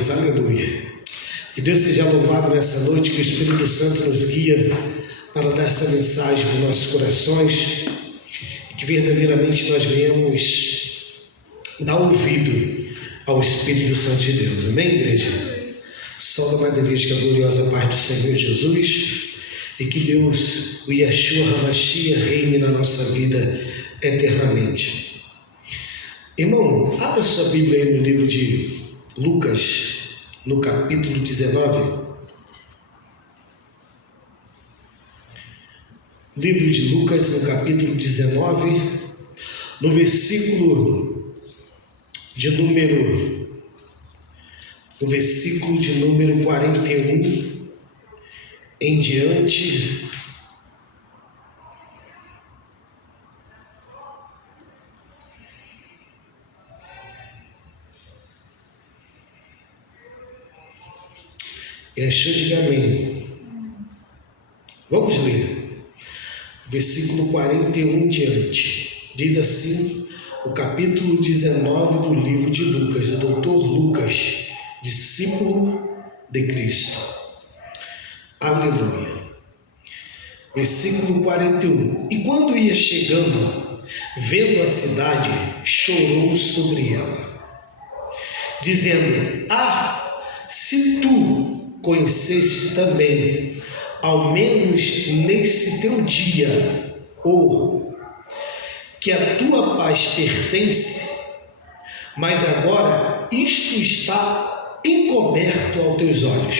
Deus, aleluia. Que Deus seja louvado nessa noite, que o Espírito Santo nos guia para dar essa mensagem para os nossos corações e que verdadeiramente nós venhamos dar ouvido ao Espírito Santo de Deus. Amém, igreja? Salve a magnífica, gloriosa paz do Senhor Jesus e que Deus, o Yeshua HaMashiach, reine na nossa vida eternamente. Irmão, abra sua Bíblia aí no livro de Lucas, no capítulo 19. Livro de Lucas, no capítulo 19, no versículo de número 41 em diante. Diga amém. Vamos ler. Versículo 41 em diante. Diz assim o capítulo 19 do livro de Lucas, do doutor Lucas, discípulo de Cristo. Aleluia. Versículo 41. E quando ia chegando, vendo a cidade, chorou sobre ela, dizendo: se tu conheceste também, ao menos nesse teu dia, ou que a tua paz pertence, mas agora isto está encoberto aos teus olhos,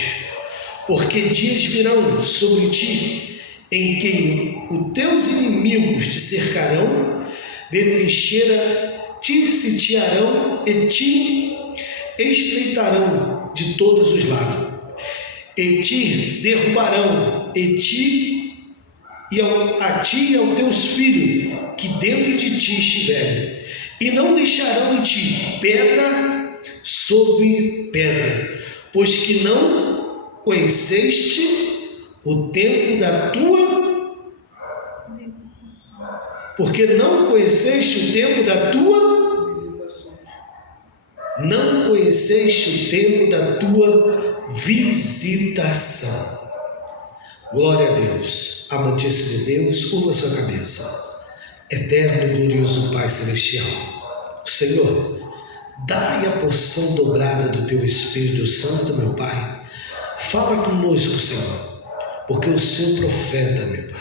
porque dias virão sobre ti, em que os teus inimigos te cercarão, de trincheira te sitiarão e te estreitarão de todos os lados, e te derrubarão, a ti e aos teus filhos que dentro de ti estiverem, e não deixarão em ti pedra sobre pedra, pois que não conheceste o tempo da tua visitação. Glória a Deus. Amantíssimo de Deus, curva a sua cabeça. Eterno e glorioso Pai Celestial, Senhor, dai a porção dobrada do teu Espírito Santo, meu Pai. Fala conosco, Senhor, porque o seu profeta, meu Pai,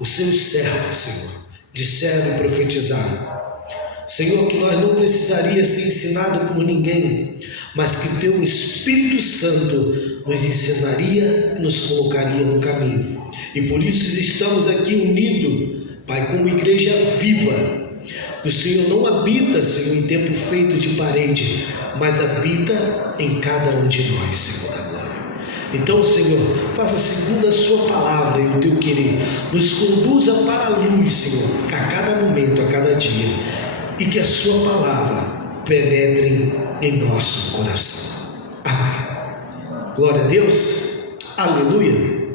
o seu servo, Senhor, disseram e profetizaram, Senhor, que nós não precisaríamos ser ensinados por ninguém, mas que teu Espírito Santo nos ensinaria e nos colocaria no caminho. E por isso estamos aqui unidos, Pai, como igreja viva. O Senhor não habita, Senhor, em templo feito de parede, mas habita em cada um de nós, Senhor da glória. Então, Senhor, faça segundo a sua palavra e o teu querer. Nos conduza para a luz, Senhor, a cada momento, a cada dia. E que a sua palavra penetre em nosso coração. Amém. Glória a Deus. Aleluia.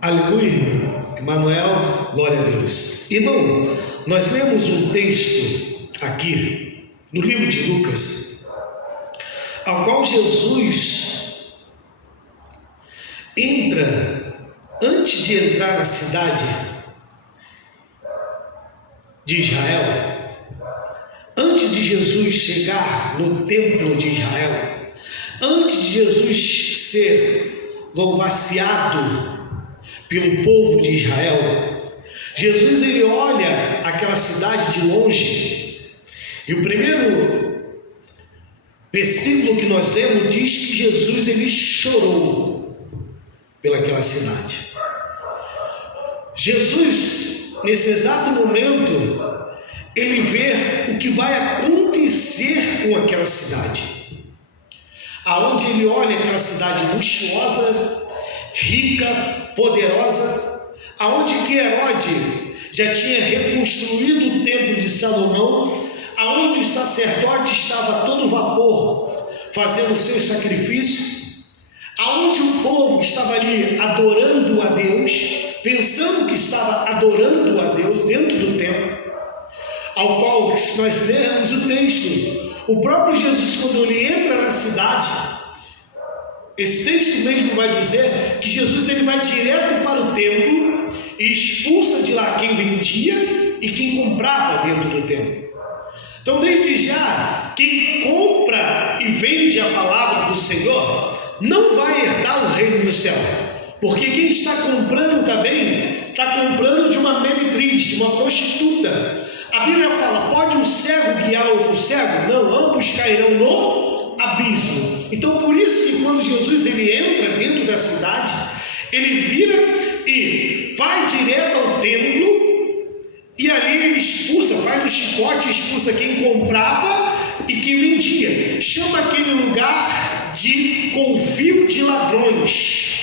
Aleluia. Emmanuel, glória a Deus. Irmão, nós lemos um texto aqui no livro de Lucas, ao qual Jesus entra, antes de entrar na cidade de Israel, antes de Jesus chegar no templo de Israel, antes de Jesus ser louvaciado pelo povo de Israel, Jesus ele olha aquela cidade de longe, e o primeiro versículo que nós lemos diz que Jesus ele chorou pelaquela cidade. Jesus, nesse exato momento, ele vê o que vai acontecer com aquela cidade, aonde ele olha aquela cidade luxuosa, rica, poderosa, aonde que Herodes já tinha reconstruído o templo de Salomão, aonde o sacerdote estava a todo vapor fazendo seus sacrifícios, aonde o povo estava ali adorando a Deus, pensando que estava adorando a Deus dentro do templo, ao qual nós lemos o texto. O próprio Jesus, quando ele entra na naquela cidade, esse texto mesmo vai dizer que Jesus ele vai direto para o templo e expulsa de lá quem vendia e quem comprava dentro do templo. Então, desde já, quem compra e vende a palavra do Senhor não vai herdar o reino do céu, porque quem está comprando também está comprando de uma meretriz, de uma prostituta. A Bíblia fala, pode um cego guiar outro cego? Não, ambos cairão no abismo. Então, por isso que quando Jesus ele entra dentro da cidade, ele vira e vai direto ao templo, e ali ele expulsa, faz o chicote e expulsa quem comprava e quem vendia. Chama aquele lugar de covil de ladrões.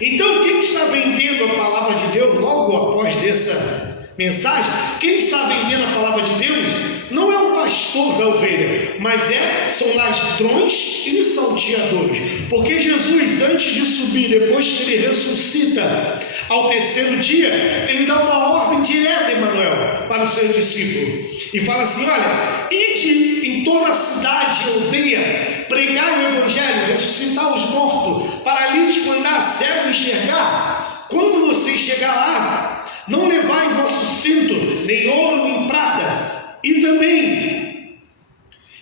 Então, quem está vendendo a palavra de Deus, logo após dessa mensagem, quem está vendendo a palavra de Deus não é o pastor da ovelha, mas são ladrões e salteadores. Porque Jesus, antes de subir, depois que ele ressuscita ao terceiro dia, ele dá uma ordem direta, Emmanuel, para o seu discípulo. E fala assim, olha, ide em toda a cidade e aldeia, pregai o evangelho, ressuscitar os mortos, paralítico andar, cego enxergar. Quando você chegar lá, não levai vosso cinto, nem ouro, nem prata, e também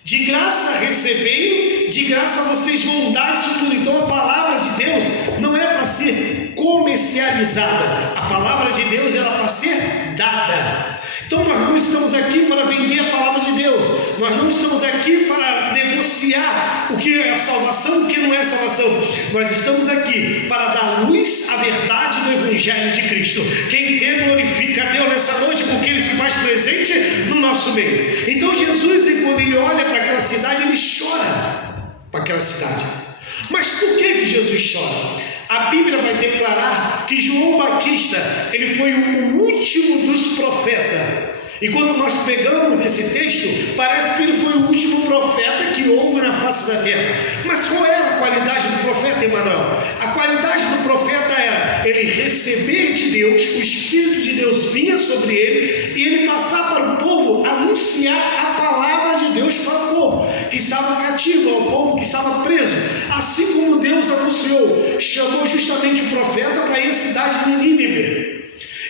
de graça recebei, de graça vocês vão dar isso tudo. Então a palavra de Deus não é para ser comercializada, a palavra de Deus é para ser dada. Então nós não estamos aqui para vender a palavra de Deus, nós não estamos aqui para negociar o que é salvação e o que não é salvação. Nós estamos aqui para dar luz à verdade do Evangelho de Cristo. Quem quer glorifica a Deus nessa noite, porque Ele se faz presente no nosso meio. Então Jesus, quando Ele olha para aquela cidade, Ele chora para aquela cidade. Mas por que Jesus chora? A Bíblia vai declarar que João Batista, ele foi o último dos profetas. E quando nós pegamos esse texto, parece que ele foi o último profeta que houve na face da terra. Mas qual era a qualidade do profeta, Emmanuel? A qualidade do profeta era ele receber de Deus, o Espírito de Deus vinha sobre ele, e ele passar para o povo, anunciar a palavra de Deus para o povo que estava cativo, ao povo que estava preso. Assim como Deus anunciou, chamou justamente o profeta para ir à cidade de Nínive.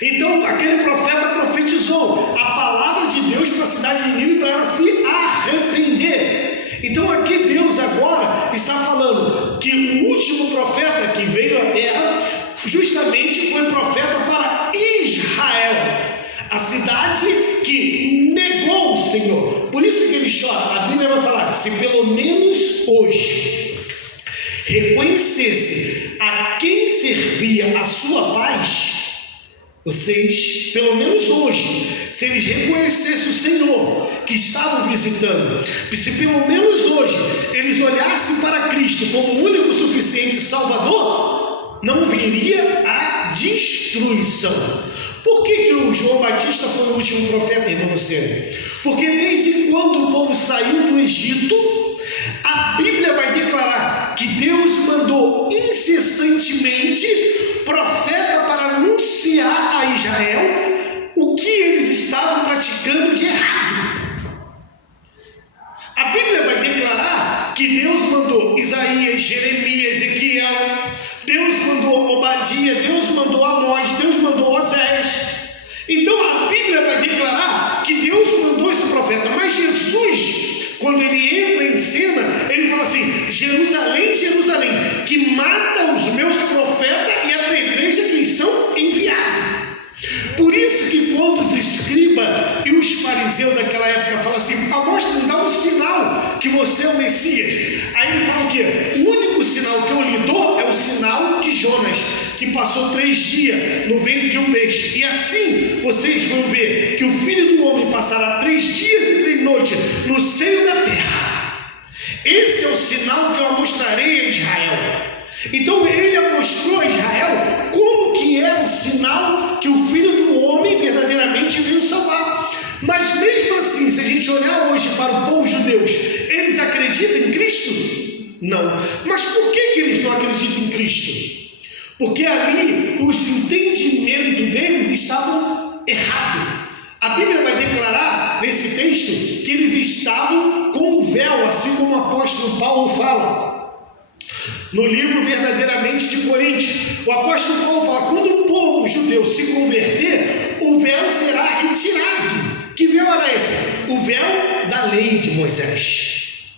Então aquele profeta profetizou a palavra de Deus para a cidade de Nínive para ela se arrepender. Então aqui Deus agora está falando que o último profeta que veio à terra justamente foi profeta para Israel, a cidade que negou o Senhor. Por isso que ele chora. A Bíblia vai falar que se pelo menos hoje reconhecesse a quem servia a sua paz, vocês, pelo menos hoje, se eles reconhecessem o Senhor que estavam visitando, se pelo menos hoje eles olhassem para Cristo como o único suficiente Salvador, não viria a destruição. Por que o João Batista foi o último profeta, irmão Luciano? Porque desde quando o povo saiu do Egito, a Bíblia vai declarar que Deus mandou incessantemente profeta para anunciar a Israel o que eles estavam praticando de errado. A Bíblia vai declarar que Deus mandou Isaías, Jeremias, Ezequiel, Deus mandou Obadia, Deus mandou Amós, Deus mandou Oséias. Então a Bíblia vai declarar que Deus mandou esse profeta, mas Jesus, quando ele entra em cena, ele fala assim: Jerusalém, Jerusalém, que mata os meus profetas e apedreja quem são enviados. Por isso que quando os escribas e os fariseus daquela época falam assim: mostra, dá um sinal que você é o Messias. Aí ele fala o quê? O único sinal que eu lhe dou é o sinal de Jonas, que passou 3 dias no ventre de um peixe. E assim vocês vão ver que o Filho do Homem passará 3 dias e 3 noites no seio da terra. Esse é o sinal que eu mostrarei a Israel. Então ele mostrou a Israel como que era o sinal que o Filho do Homem verdadeiramente veio salvar. Mas mesmo assim, se a gente olhar hoje para o povo judeu, eles acreditam em Cristo? Não. Mas por que eles não acreditam em Cristo? Porque ali os entendimentos deles estavam errados. A Bíblia vai declarar nesse texto que eles estavam com o véu, assim como o apóstolo Paulo fala. No livro Verdadeiramente de Coríntios, o apóstolo Paulo fala: quando o povo judeu se converter, o véu será retirado. Que véu era esse? O véu da lei de Moisés.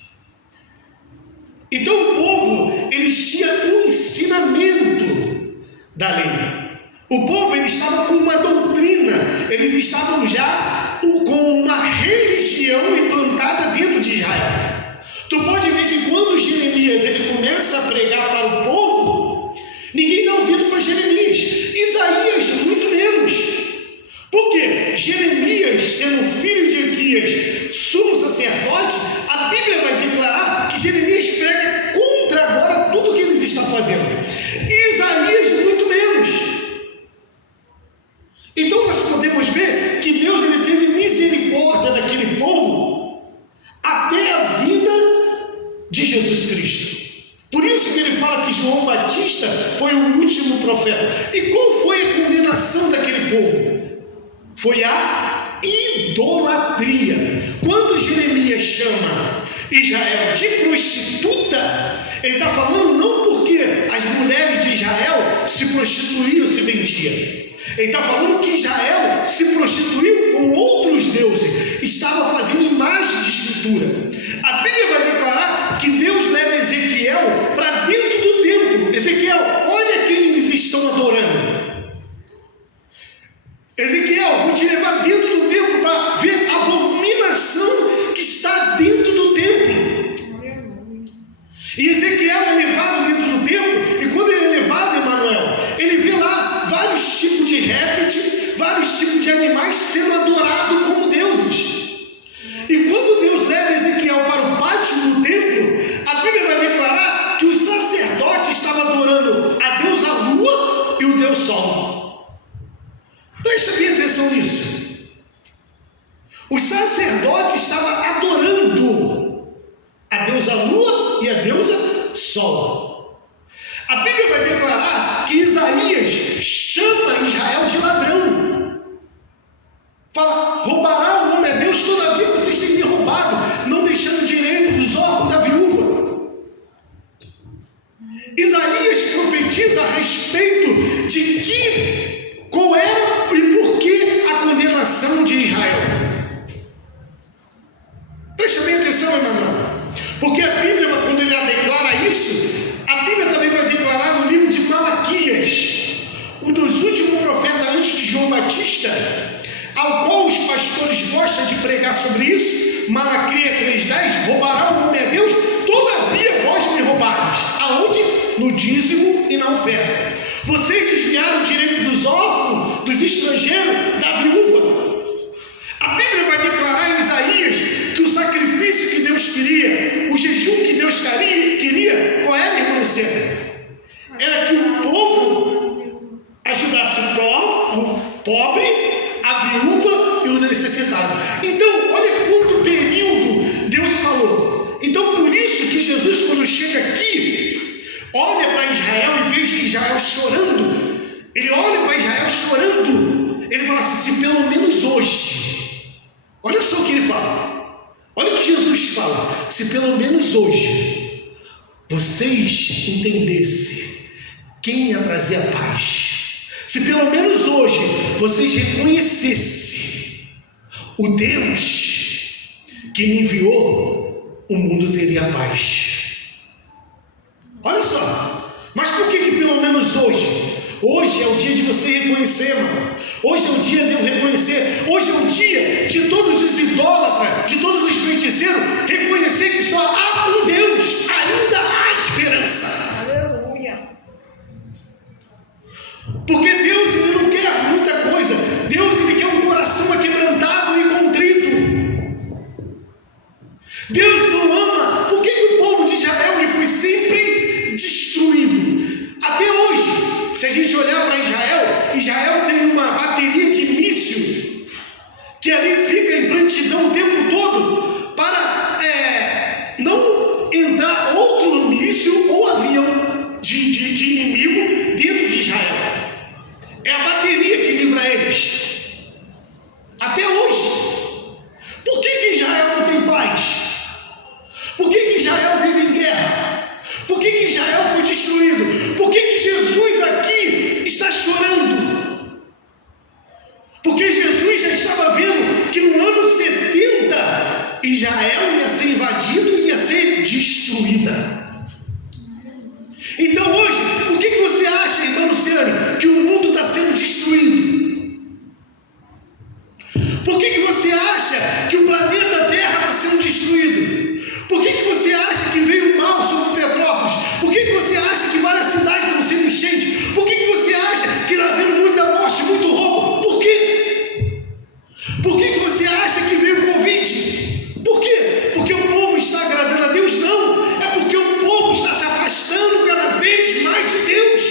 Então o povo, eles tinham um ensinamento da lei. O povo, ele estava com uma doutrina, eles estavam já com uma religião implantada dentro de Israel. Tu pode ver que quando Jeremias ele começa a pregar para o povo, ninguém dá ouvido para Jeremias. Isaías, muito menos. Por quê? Jeremias, sendo filho de Ilquias, sumo sacerdote, a Bíblia vai declarar que Jeremias prega contra agora tudo que eles estão fazendo. E Isaías, muito menos. Então nós podemos ver que Deus ele teve misericórdia daquele povo até a vinda de Jesus Cristo. Por isso que ele fala que João Batista foi o último profeta. E qual foi a condenação daquele povo? Foi a idolatria. Quando Jeremias chama Israel de prostituta, ele está falando não porque as mulheres de Israel se prostituíam, se vendiam. Ele está falando que Israel se prostituiu com outros deuses, estava fazendo imagem de escultura. A Bíblia vai declarar que Deus leva Ezequiel para dentro do templo. Ezequiel, olha quem eles estão adorando. Ezequiel, vou te levar dentro do templo para ver a abominação que está dentro do templo. E Ezequiel é levado dentro do templo, e quando ele é levado, Emanuel, ele vê lá vários tipos de répteis, vários tipos de animais sendo adorados como deuses. E quando Deus leva Ezequiel para o pátio do templo, a Bíblia vai declarar que os sacerdotes estavam adorando a deusa Lua e o Deus Sol. Presta bem atenção nisso. Os sacerdotes estavam adorando a deusa Lua e a deusa Sol. A Bíblia vai declarar que Isaías chama Israel de ladrão. Fala: roubará o homem a Deus, todavia vocês têm me roubado, não deixando direito dos órfãos da viúva. Isaías profetiza a respeito de que qual era e por que a condenação de Israel. Presta bem atenção, Emanuel, porque a Bíblia, quando ele declara isso, a Bíblia também vai declarar no livro de Malaquias, um dos últimos profetas antes de João Batista, ao qual os pastores gostam de pregar sobre isso. Malaquias 3,10: roubará o homem a Deus, todavia vós me roubares. Aonde? No dízimo e na oferta. Vocês desviaram o direito dos órfãos, dos estrangeiros, da viúva. A Bíblia vai declarar em Isaías que o sacrifício que Deus queria, o jejum que Deus queria, qual era, irmão Luciano? Era que o povo ajudasse o pobre, a viúva e o necessitado. Então, olha quanto período Deus falou. Então, por isso que Jesus, quando chega aqui, olha para Israel e vê Israel chorando. Ele olha para Israel chorando. Ele fala assim: se pelo menos hoje, olha só o que ele fala. Olha o que Jesus fala: se pelo menos hoje vocês entendessem quem ia trazer a paz, se pelo menos hoje vocês reconhecessem o Deus que me enviou, o mundo teria paz. Olha só, mas por que pelo menos hoje? Hoje é o dia de você reconhecer, mano. Hoje é o dia de eu reconhecer. Hoje é o dia de todos os idólatras, de todos os feiticeiros reconhecer que só há um Deus. Ainda há esperança. Aleluia. Porque Deus, ele não quer muita coisa. Deus, ele quer um coração aquebrantado e contrito. Deus não ama. Por que o povo de Israel ele foi sempre destruído? Até hoje, se a gente olhar para Israel, Israel tem uma bateria de míssil que ali fica em prontidão o tempo todo para não vida. Então hoje, por que você acha, irmã Luciane, que o mundo está sendo destruído? Por que você acha que o planeta Terra está sendo destruído? Por que você acha que veio o mal sobre Petrópolis? Por que você acha que várias cidades estão sendo enchentes? Por que você acha que está havendo muita morte, muito roubo? Por quê? Por que você acha que veio o Covid? Por quê? Porque o povo está agradando a Deus? Não, é porque o povo está se afastando cada vez mais de Deus.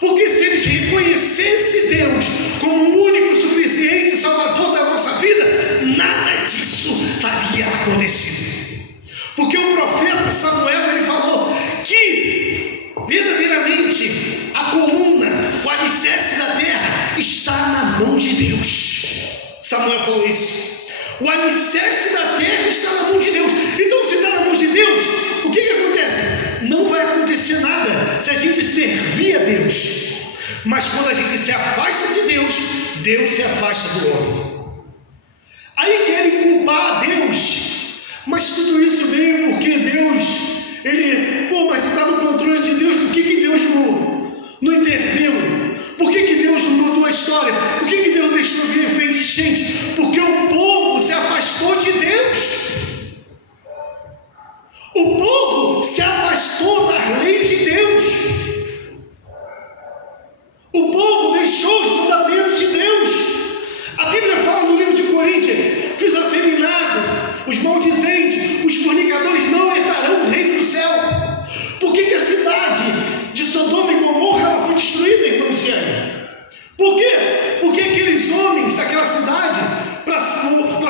Porque se eles reconhecessem Deus como o único, suficiente Salvador da nossa vida, nada disso estaria acontecido. Porque o profeta Samuel, ele falou que verdadeiramente a coluna, o alicerce da terra está na mão de Deus. Samuel falou isso. O alicerce da terra está na mão de Deus. Então, se está na mão de Deus, o que acontece? Não vai acontecer nada se a gente servir a Deus. Mas quando a gente se afasta de Deus, Deus se afasta do homem. Aí querem culpar a Deus. Mas tudo isso veio porque Deus, mas se está no controle de Deus, por que Deus não interveio? Por que Deus não mudou a história? Por que Deus deixou vir efeito gente? Porque o povo se afastou de Deus. O povo se afastou das leis de Deus. O povo deixou os mandamentos de Deus. A Bíblia fala no livro de Coríntios que os afeminados, os maldizentes, os fornicadores não herdarão o reino do céu. Por que a cidade de Sodoma e Gomorra ela foi destruída, irmão Luciano? Por quê? Porque aqueles homens daquela cidade, para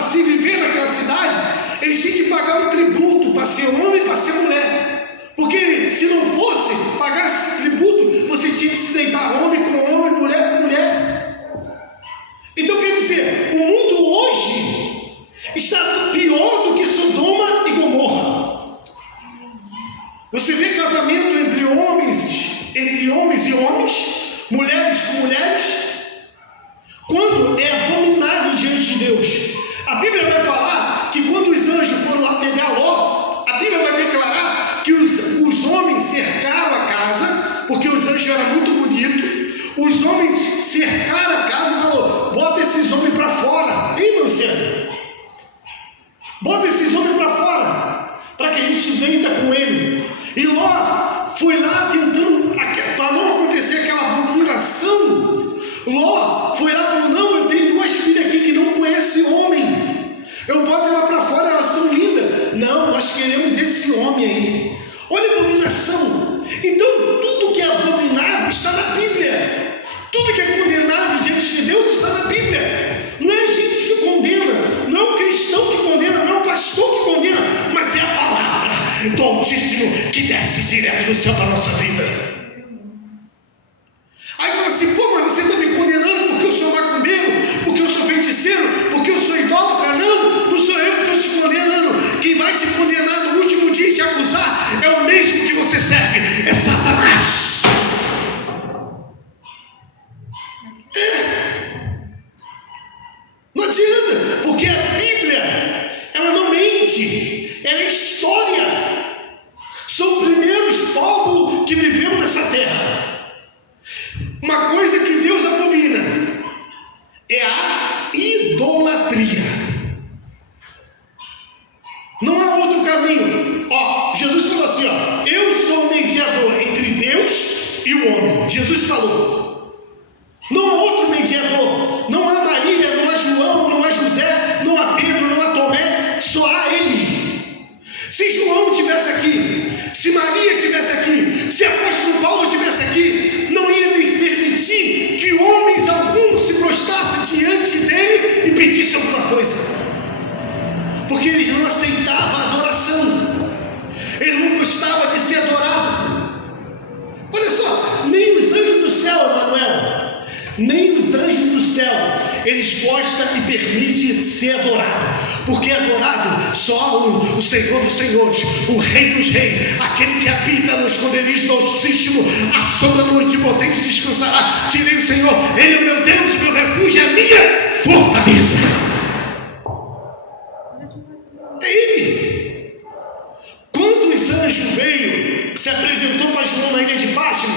se viver naquela cidade, eles tinham que pagar um tributo para ser homem e para ser mulher. Porque se não fosse pagar esse tributo, você tinha que se deitar homem com homem, mulher com mulher. Então quer dizer, o mundo hoje está pior do que Sodoma e Gomorra. Você vê casamento entre homens e homens, mulheres com mulheres, quando é abominável diante de Deus. A Bíblia vai falar que quando os anjos foram lá pegar Ló, a Bíblia vai declarar que os homens cercaram a casa, porque os anjos eram muito bonitos. Os homens cercaram a casa e falaram: bota esses homens para fora. Ei, Luciano, bota esses homens para fora, para que a gente deita com ele. E Ló foi lá tentando, para não acontecer aquela abominação. Ló foi lá e falou: não, eu tenho duas filhas aqui que não conhecem homem, eu boto ela para fora, elas são lindas. Não, nós queremos esse homem aí. Olha a abominação. Então tudo que é abominável está na Bíblia. Tudo que é condenável diante de Deus está na Bíblia. Não é a gente que condena, não é o cristão que condena, não é o pastor que condena, mas é a palavra do Altíssimo que desce direto do céu para a nossa vida. Aí fala assim: pô, mas você está me condenando porque eu sou macumbeiro, porque eu sou feiticeiro, porque eu sou idólatra? Não, não sou eu que estou te condenando. Quem vai te condenar no último dia e te acusar é o mesmo que você serve, é Satanás. Não adianta, porque a Bíblia, ela não mente, ela é história. São os primeiros povos que viveram nessa terra. Uma coisa que Deus abomina é a idolatria. Não há outro caminho. Jesus falou assim: eu sou o mediador entre Deus e o homem. Jesus falou. Não há outro mediador. Não há Maria, não há João, não há José, não há Pedro, não há Tomé. Só há Ele. Se João estivesse aqui, se Maria estivesse aqui, se apóstolo Paulo estivesse aqui, não ia permitir que homens alguns se prostrassem diante dele e pedissem alguma coisa. Porque eles não aceitavam a adoração. Eles não gostavam de ser adorado. Olha só, nem os anjos do céu, Emanuel, nem os anjos do céu, eles gostam e permitem ser adorado. Porque adorado só há o Senhor dos Senhores, o Rei dos Reis, aquele que habita no esconderijo do Altíssimo, a sombra do Onipotente descansará. Direi o Senhor: Ele é o meu Deus, o meu refúgio, é a minha fortaleza. É Ele. Quando os anjos veio, se apresentou para João na ilha de Patmos,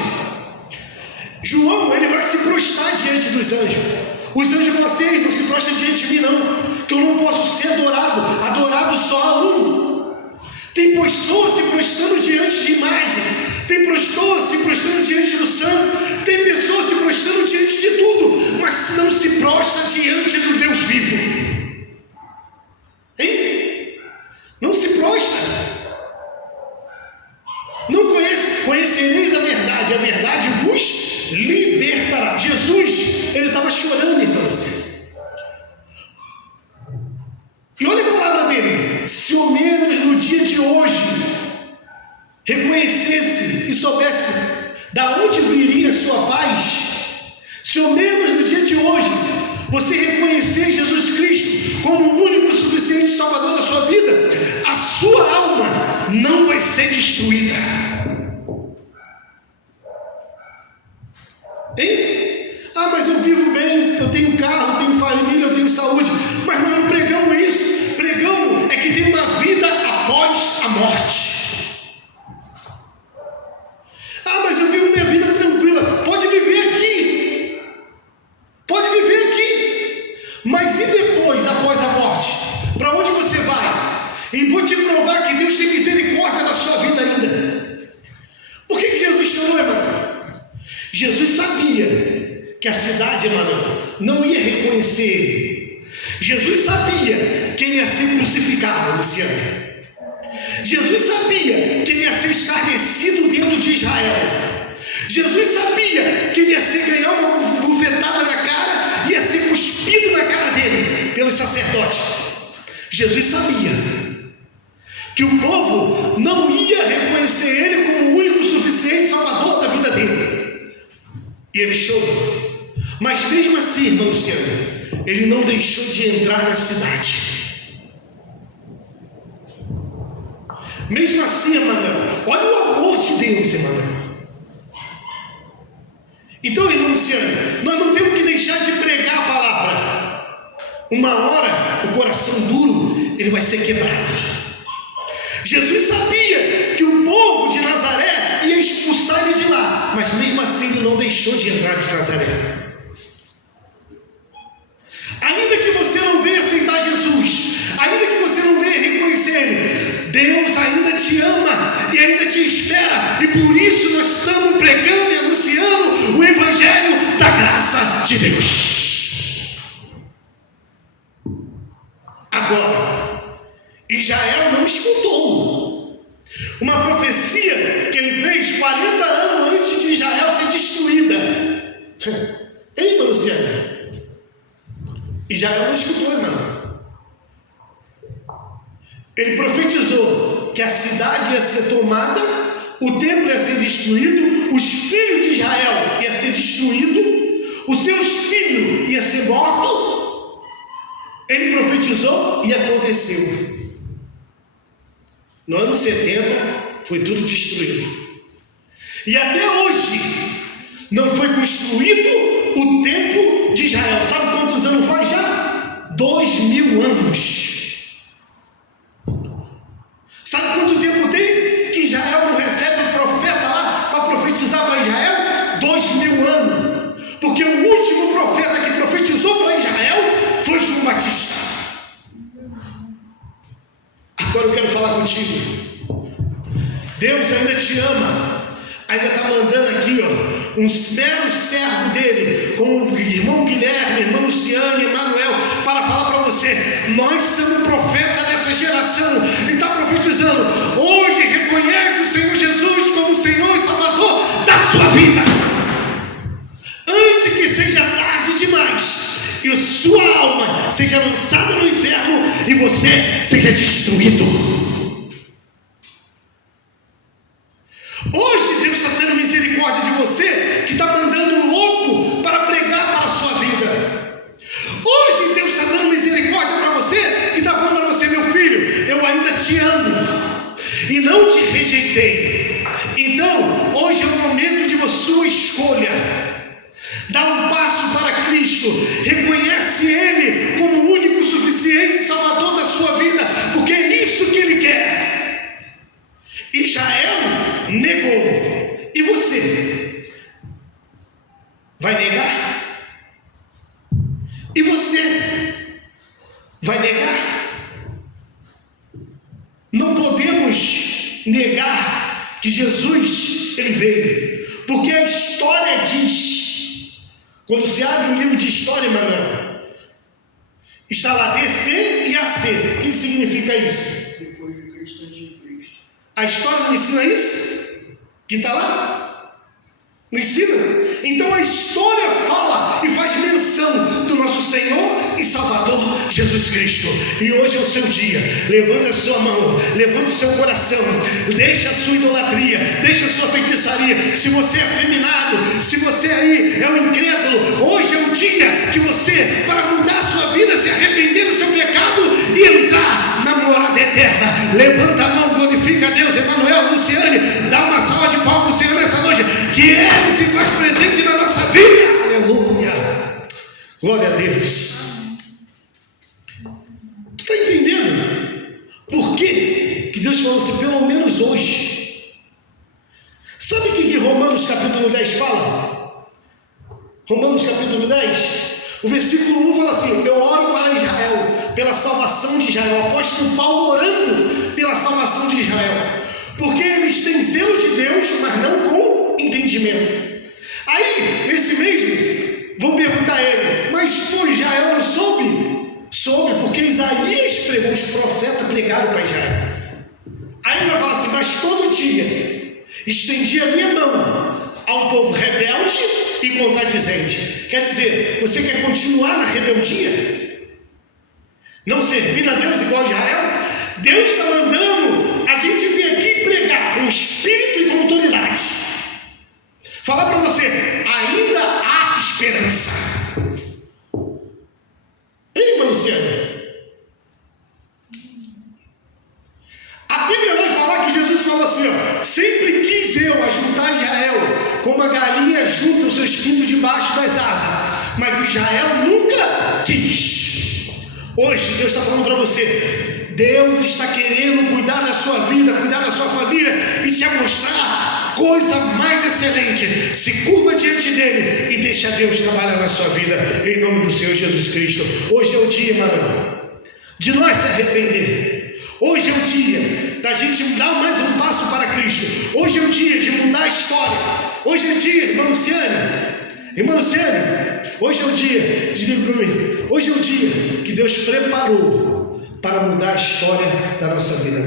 João, ele vai se prostrar diante dos anjos. Os anjos falam assim: não se prostra diante de mim não, que eu não posso ser adorado só a um. Tem pessoas se prostrando diante de imagem, tem pessoas se prostrando diante do santo, tem pessoas se prostrando diante de tudo, mas não se prostra diante do Deus vivo. Hein? Não se prostra. Não conhecereis a verdade vos libertará. Jesus, ele estava chorando, irmãos. E olha a palavra dele: se ao menos no dia de hoje reconhecesse e soubesse da onde viria a sua paz, se ao menos no dia de hoje você reconhecer Jesus Cristo como o único suficiente Salvador da sua vida, a sua alma não vai ser destruída. Hein? Ah, mas eu vivo bem, eu tenho carro, eu tenho família, eu tenho saúde. Mas nós não pregamos isso. Pregamos é que tem uma vida após a morte. Ah, mas eu vivo minha vida tranquila. Pode viver aqui. Pode viver aqui. Mas e depois, após a morte? Para onde você vai? E vou te provar que Deus tem misericórdia na sua vida ainda. Por que Jesus chorou, irmão? Jesus sabia que a cidade, irmão, não ia reconhecer ele. Jesus sabia que ele ia ser crucificado, Luciano. Jesus sabia que ele ia ser escarnecido dentro de Israel. Jesus sabia que ele ia ser ganhar uma bufetada na cara, ia ser cuspido na cara dele pelos sacerdotes. Jesus sabia que o povo não ia reconhecer ele como o único suficiente Salvador da vida dele. E ele chorou. Mas mesmo assim, irmão Luciano, ele não deixou de entrar na cidade. Mesmo assim, irmão, olha o amor de Deus, irmão. Então, irmão Luciano, nós não temos que deixar de pregar a palavra. Uma hora, o coração duro, ele vai ser quebrado. Jesus sabia que o povo de Nazaré ia expulsar ele de lá, mas mesmo assim ele não deixou de entrar de Nazaré. Ainda que você não venha aceitar Jesus, ainda que você não venha reconhecer ele, Deus ainda te ama e ainda te espera, e por isso nós estamos pregando e anunciando o Evangelho da graça de Deus. Agora, Israel não escutou uma profecia que ele fez 40 anos antes de Israel ser destruída. Ei, irmão Luciano, Israel não escutou, irmão. Ele profetizou que a cidade ia ser tomada, o templo ia ser destruído, os filhos de Israel iam ser destruídos, os seus filhos iam ser mortos. Ele profetizou e aconteceu. No ano 70 foi tudo destruído. E até hoje não foi construído o templo de Israel. Sabe quantos anos faz já? 2000 anos. Sabe quanto tempo tem que Israel não recebe um profeta lá para profetizar para Israel? 2000 anos. Porque o último profeta que profetizou para Israel foi João Batista. Agora eu quero falar contigo. Deus ainda te ama, ainda está mandando aqui, um mero servo dele, como o irmão Guilherme, irmão Luciano, Emanuel, para falar para você: nós somos profeta dessa geração, e está profetizando. Hoje reconhece o Senhor Jesus como Senhor e Salvador da sua vida, antes que seja tarde demais e a sua alma seja lançada no inferno e você seja destruído. Hoje Deus está tendo misericórdia de você, que está mandando um louco para pregar para a sua vida. Hoje Deus está dando misericórdia para você, que está falando para você: meu filho, eu ainda te amo e não te rejeitei. Então hoje é o momento de sua escolha. Dá um passo para Cristo, reconhece Ele como o único suficiente Salvador da sua vida, porque é isso que Ele quer. Israel negou. E você? Vai negar? E você? Vai negar? Não podemos negar que Jesus, ele veio. Porque a história diz, quando se abre um livro de história, Manuel, está lá DC e AC. O que significa isso? Depois de Cristo, antes de Cristo. A história não ensina isso? Que está lá? Não ensina? Então a história fala e faz menção do nosso Senhor e Salvador Jesus Cristo. E hoje é o seu dia. Levanta a sua mão, levanta o seu coração, deixa a sua idolatria, deixa a sua feitiçaria. Se você é afeminado, se você aí é um incrédulo, hoje é o dia que você, para mudar a sua vida, se arrepender do seu pecado e entrar na morada eterna. Levanta a mão, glorifica a Deus. Emanuel, Luciane, dá uma salva de palmas para o Senhor nessa noite, que Ele se faz presente na nossa vida. Aleluia, glória a Deus. Tu está entendendo por que Deus falou assim, pelo menos hoje? Sabe o que Romanos capítulo 10 fala? Romanos capítulo 10, o versículo 1 fala assim: eu oro para Israel, pela salvação de Israel. O apóstolo Paulo orando pela salvação de Israel, porque eles têm zelo de Deus, mas não com entendimento. Aí, nesse mesmo, vou perguntar a ele, mas pô, Israel não soube? Soube, porque Isaías pregou, os profetas pregaram para Israel. Aí ele vai falar assim, mas todo dia estendi a minha mão a um povo rebelde e contradizente. Quer dizer, você quer continuar na rebeldia? Não servir a Deus igual a Israel? Deus está mandando a gente vir aqui pregar com espírito e com autoridade. Falar para você, ainda há esperança. Ei, Luciano? A Bíblia vai falar que Jesus falou assim, ó, sempre quis eu ajuntar Israel, como a galinha junta os seus pintos debaixo das asas, mas Israel nunca quis. Hoje Deus está falando para você, Deus está querendo cuidar da sua vida, cuidar da sua família e te mostrar coisa mais excelente. Se curva diante dele e deixa Deus trabalhar na sua vida, em nome do Senhor Jesus Cristo. Hoje é o dia, mano, de nós se arrepender. Hoje é o dia da gente dar mais um passo para Cristo. Hoje é o dia de mudar a história. Hoje é o dia, irmã Luciane, hoje é o dia, diga para mim, hoje é o dia que Deus preparou para mudar a história da nossa vida.